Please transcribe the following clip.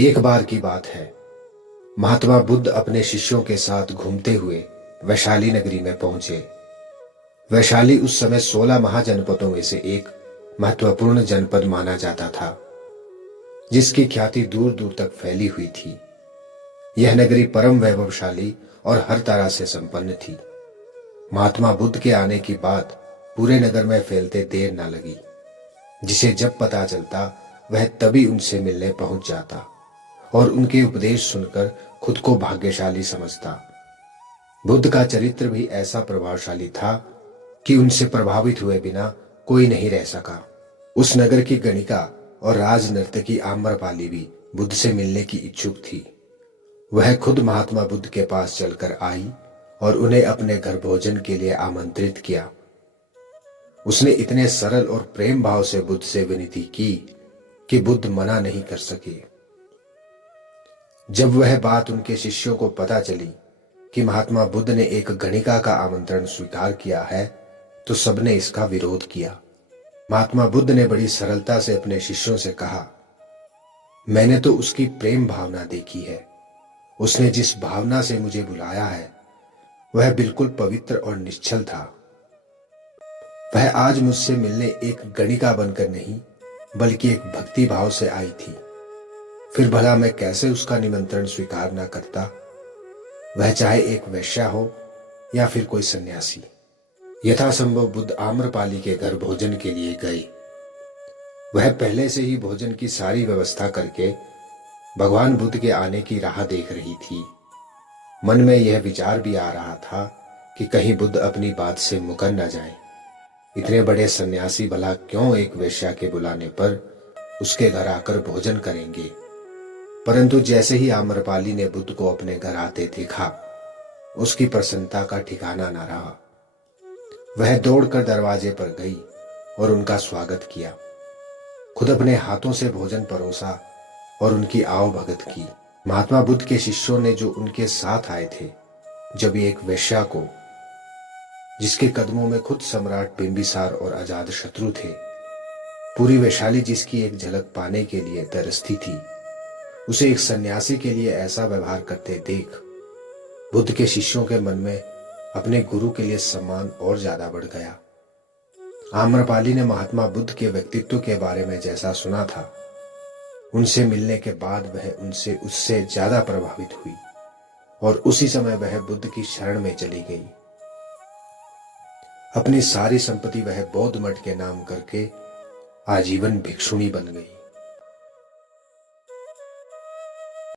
एक बार की बात है, महात्मा बुद्ध अपने शिष्यों के साथ घूमते हुए वैशाली नगरी में पहुंचे। वैशाली उस समय 16 महाजनपदों में से एक महत्वपूर्ण जनपद माना जाता था, जिसकी ख्याति दूर दूर तक फैली हुई थी। यह नगरी परम वैभवशाली और हर तरह से संपन्न थी। महात्मा बुद्ध के आने की बात पूरे नगर में फैलते देर न लगी। जिसे जब पता चलता वह तभी उनसे मिलने पहुंच जाता और उनके उपदेश सुनकर खुद को भाग्यशाली समझता। बुद्ध का चरित्र भी ऐसा प्रभावशाली था कि उनसे प्रभावित हुए बिना कोई नहीं रह सका। उस नगर की गणिका और राज नर्तकी आम्रपाली भी बुद्ध से मिलने की इच्छुक थी। वह खुद महात्मा बुद्ध के पास चलकर आई और उन्हें अपने घर भोजन के लिए आमंत्रित किया। उसने इतने सरल और प्रेम भाव से बुद्ध से विनती की कि बुद्ध मना नहीं कर सके। जब वह बात उनके शिष्यों को पता चली कि महात्मा बुद्ध ने एक गणिका का आमंत्रण स्वीकार किया है, तो सबने इसका विरोध किया। महात्मा बुद्ध ने बड़ी सरलता से अपने शिष्यों से कहा, मैंने तो उसकी प्रेम भावना देखी है। उसने जिस भावना से मुझे बुलाया है वह बिल्कुल पवित्र और निश्चल था। वह आज मुझसे मिलने एक गणिका बनकर नहीं बल्कि एक भक्ति भाव से आई थी। फिर भला मैं कैसे उसका निमंत्रण स्वीकार न करता, वह चाहे एक वैश्या हो या फिर कोई सन्यासी। यथासंभव बुद्ध आम्रपाली के घर भोजन के लिए गए। वह पहले से ही भोजन की सारी व्यवस्था करके भगवान बुद्ध के आने की राह देख रही थी। मन में यह विचार भी आ रहा था कि कहीं बुद्ध अपनी बात से मुकर न जाए। इतने बड़े सन्यासी भला क्यों एक वेश्या के बुलाने पर उसके घर आकर भोजन करेंगे। परंतु जैसे ही आम्रपाली ने बुद्ध को अपने घर आते देखा, उसकी प्रसन्नता का ठिकाना न रहा। वह दौड़कर दरवाजे पर गई और उनका स्वागत किया। खुद अपने हाथों से भोजन परोसा और उनकी आओ भगत की। महात्मा बुद्ध के शिष्यों ने जो उनके साथ आए थे, जब एक वेश्या को, जिसके कदमों में खुद सम्राट बिंबिसार और अजात शत्रु थे, पूरी वैशाली जिसकी एक झलक पाने के लिए तरसती थी, उसे एक सन्यासी के लिए ऐसा व्यवहार करते देख बुद्ध के शिष्यों के मन में अपने गुरु के लिए सम्मान और ज्यादा बढ़ गया। आम्रपाली ने महात्मा बुद्ध के व्यक्तित्व के बारे में जैसा सुना था, उनसे मिलने के बाद वह उनसे उससे ज्यादा प्रभावित हुई और उसी समय वह बुद्ध की शरण में चली गई। अपनी सारी संपत्ति वह बौद्ध मठ के नाम करके आजीवन भिक्षुणी बन गई।